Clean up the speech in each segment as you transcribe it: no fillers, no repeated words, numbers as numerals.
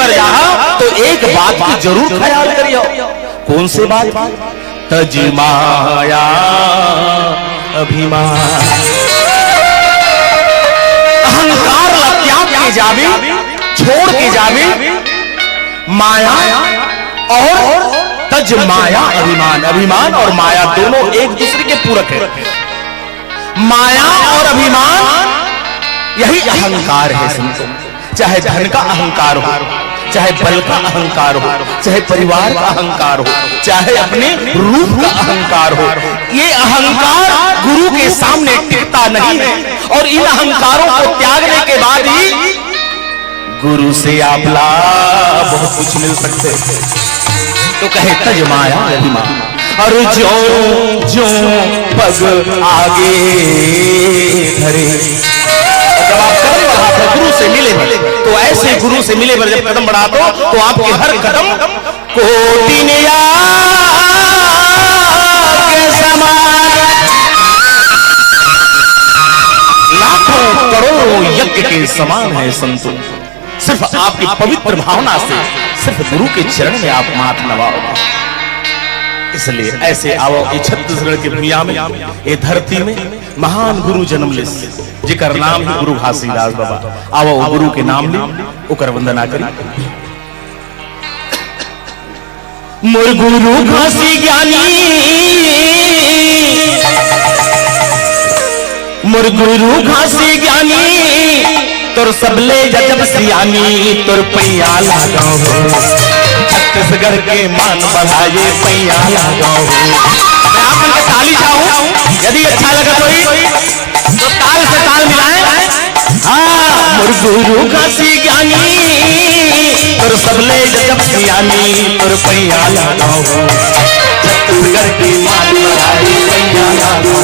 भर जाओ तो एक बात की जरूर ख्याल करियो। कौन से बात? तज माया अभिमान, अहंकार त्याग के जावे, छोड़ के जावे माया और तज माया अभिमान। अभिमान और माया दोनों एक दूसरे के पूरक है। माया और अभिमान यही अहंकार है संतों। चाहे धन का अहंकार हो, चाहे बल का अहंकार हो, चाहे परिवार का अहंकार हो, चाहे अपने रूप का अहंकार हो, ये अहंकार गुरु के सामने टिकता नहीं है। और इन अहंकारों को त्यागने के बाद ही गुरु से आप लाभ बहुत कुछ मिल सकते। तो कहे तज माया अभिमान, और जो जो पग आगे धरे। जब आप कदम बढ़ाते गुरु से मिले तो ऐसे गुरु से मिले जब कदम बढ़ाते तो आपके हर कदम कोटि के समान, लाखों करोड़ों यज्ञ के समान है संतों। सिर्फ आपकी पवित्र भावना से सिर्फ गुरु के चरण में आप माथ नवाओगे। इसलिए ऐसे आओ ये छत्तीसगढ़ की भूमि में, ये धरती में महान गुरु जन्म ले, जिकर नाम है गुरु घासीदास बाबा। आओ गुरु के नाम ले, ओकर वंदना करी। मोर गुरु घासी ज्ञानी, मोर गुरु घासी ज्ञानी, तोर सबले जब सियानी, तोर पैया लगाओ छत्तीसगढ़ के मान बढ़ाए पैया लगाओ। मैं आप उनके ताली चाहूं, यदि अच्छा लगा तो ताल से ताल मिलाएं। हाँ, मोर गुरु घासी ज्ञानी, तोर सबले जब सियानी, तोर पैया लगाओ छत्तीसगढ़ के मान बढ़ाए पैया लगाओ,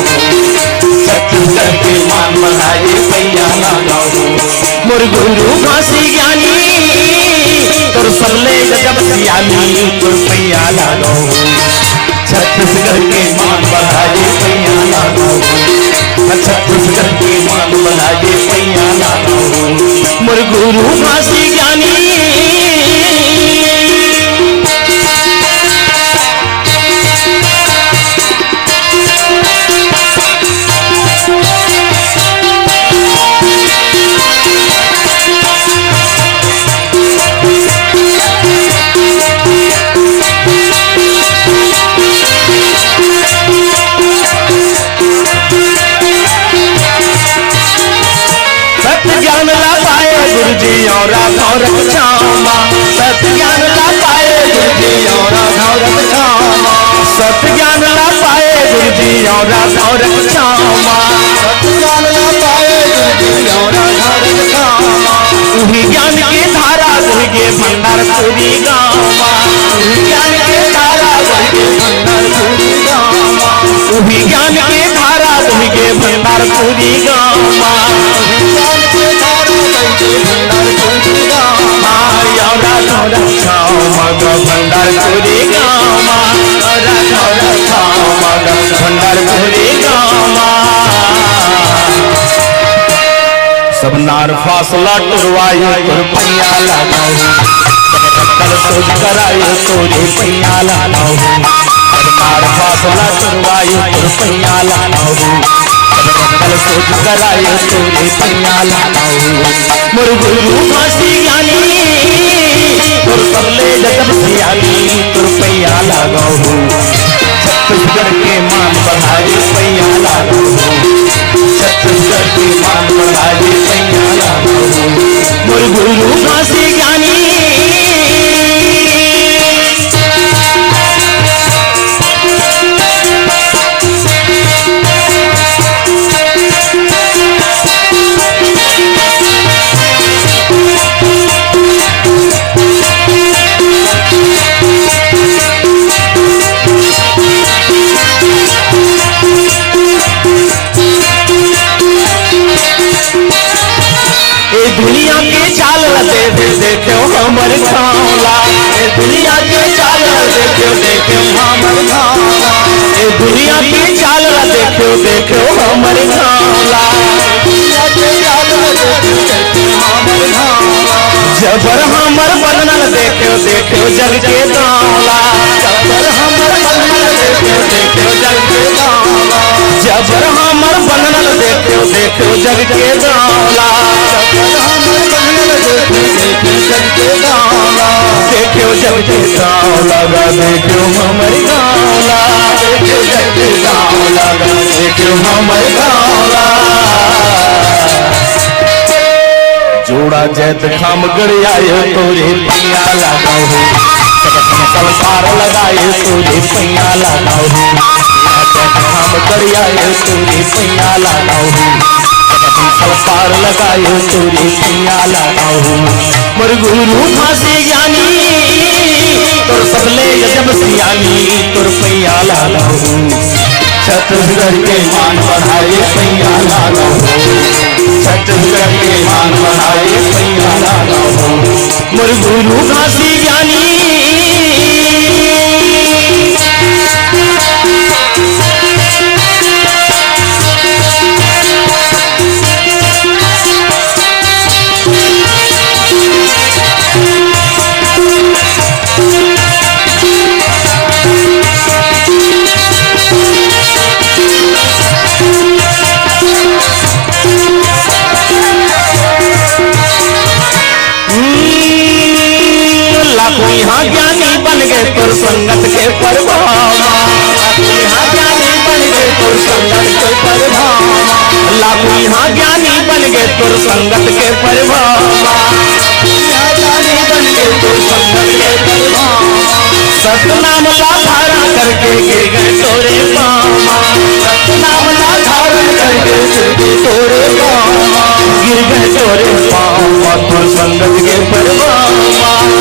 छत्तीसगढ़ के मान बढ़ाए पैया लगाओ। मोर गुरु घासी ज्ञानी, तोर सबले जब सियानी, तोर पैया लगाओ छत्तीसगढ़ के मान बढ़ाए पैया लगाओ, छत्तीसगढ़ के मान बढ़ाए पैया लगाओ। मोर गुरु घासी ज्ञानी, ज्ञान ला पाए गुरु जी और राघव छामा, सत्य ज्ञान ला पाए गुरु जी और राघव छामा, सत्य ज्ञान ला पाए गुरु जी और राघव छामा, सत्य ज्ञान ला पाए गुरु जी और राघव छामा। उही ज्ञान की धारा गुरु के भंडार पूरी गावा, उही ज्ञान की धारा गुरु के भंडार पूरी गावा, उही ज्ञान की धारा गुरु के भंडार पूरी गावा। भंडार पूरी गामा, भंडार पूरी गामा। सब नार फासला टुरवायो तोर पैया लगाओ, कल सोच करायो तोरे पैया लगाओ। सब नार फासला टुरवायो तोर पैया लगाओ, कल सोच करायो तोरे पैया लगाओ। मोर गुरु घासी ज्ञानी, तोर सबले जब सियानी, तोर पैया लगाओ छत्तीसगढ़ के मान बढ़ाए पैया लगाओ, छत्तीसगढ़ के मान बढ़ाए पैया लगाओ। मोर गुरु घासी ज्ञानी, दुनिया के चाल देखो हमर खाला, दुनिया के चाल देखो हमर खाला, दुनिया के चाल देखो हमर खाला, दुनिया के चाल देखो हमर खाला। जबर हमर बनना देखो देखो जग के दाला, जबर हमर बनल देखो देखो जग के दाला, जबर हमर बनल देखो देखो जग के दाला, जबर हमर बनल देखो देखो जग के दाला, देखो जग के दाला, देखो हमर गाला, देखो जग के दाला, देखो हमर गाला। जोड़ा जैत खाम गड़ियाए तोरे पैया लगाओ, संसार लगाए तोरे पैया लगाओ, जैत खाम गड़ियाए तोरे पैया लगाओ, संसार लगाए तोरे पैया लगाओ। मोर गुरु फांसी ज्ञानी तोर सबले जब सियानी तोर पैया लगाओ, छत्तीसगढ़ के मान बढ़ाए पैया लगाओ, छत्तीसगढ़ के मान बढ़ाए पैया लगाओ। मोर गुरु काशी ज्ञानी यहाँ ज्ञानी बन गए तोर संगत के प्रभाव, यहाँ ज्ञानी बन गए तोर संगत के प्रभाव, लाखों यहाँ ज्ञानी बन गए तोर संगत के प्रभाव, यहाँ ज्ञानी बन गए तोर संगत के प्रभाव। सतनाम ला धारण करके गिर गए तोरे पाँव, सतनाम ला धारण करके तोरे पाँव, गिर गए तोरे पाँव तोर संगत के प्रभाव,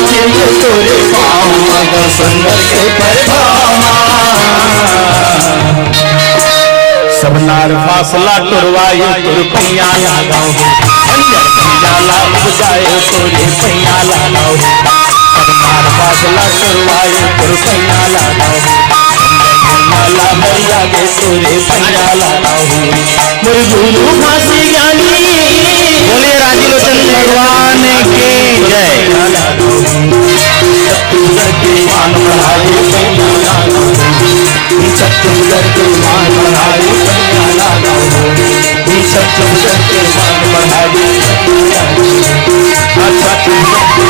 गिर गए तोरे पाँव तोर संगत के प्रभाव। सब नार फासला टुरवाए तोर पैया लगाओ, अंजर जाला बुझाए तोरे पैया लगाओ, सब नार फासला टुरवाए तोर पैया लगाओ, माला भैया गे तोरे पैया लगाओ। मोर गुरु फांसी ज्ञानी बोले राजी लोचन भगवान के जय। छत्तीसगढ़ के मान बढ़ाए पैया लगाओ, छत्तीसगढ़ के मान बढ़ाए पैया लगाओ, छत्तीसगढ़ के मान बढ़ाए पैया लगाओ, छत्तीसगढ़ के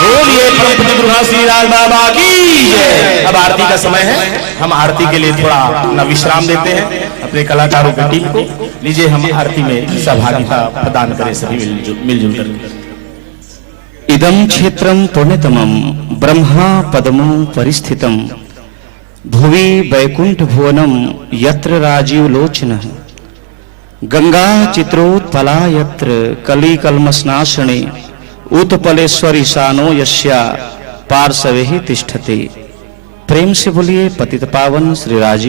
बोलिए श्री राज बाबा की जय। अब आरती का समय है, हम आरती के लिए थोड़ा अपना विश्राम देते हैं अपने कलाकारों की टीम को। लीजिए हम आरती में सहभागिता प्रदान करें सभी मिलजुल कर। इदं क्षेत्रं पुण्यतमं ब्रह्मा पदमो परिस्थितं भुवि वैकुंठ भुवनं यत्र राजीव लोचनः गंगा चित्रोत्पला यत्र कली कल्मषनाशने उत्पलेश्वर ईशानो यस्या पार्श्वे तिष्ठते। प्रेम से बोलिए पतित पावन श्री राजीव